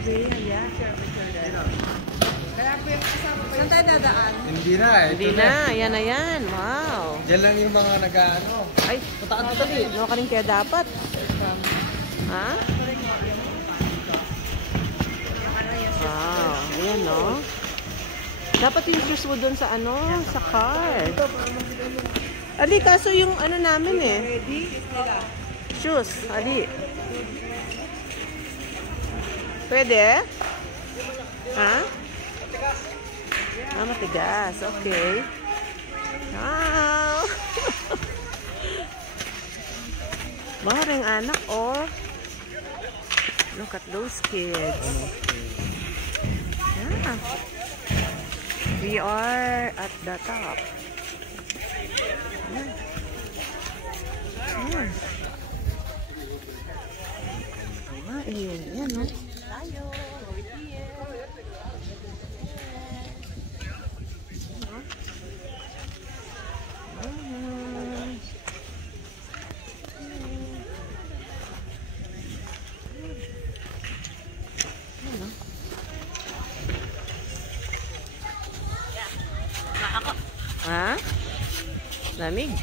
grabe. Ayan. Kaya po yung kasama pa Saan tayo dadaan? Hindi na eh. Hindi na. Ayan na yan. Wow. Diyan lang yung mga nag-ano. Ay, Punta ka dito. ano ka rin kaya dapat? Ha? Wow. Ayan, no? Dapat yung shoes mo dun sa ano? Sa car. Ali, kaso yung ano namin eh. Shoes. Ali. Pwede? Ha? Ah, matigas. Okay. Wow! Mga ring anak, oh. Look at those kids. Yeah. We are at the top. Yeah. Yeah. Ah, yan, no? Tayo. Ha? Lamig.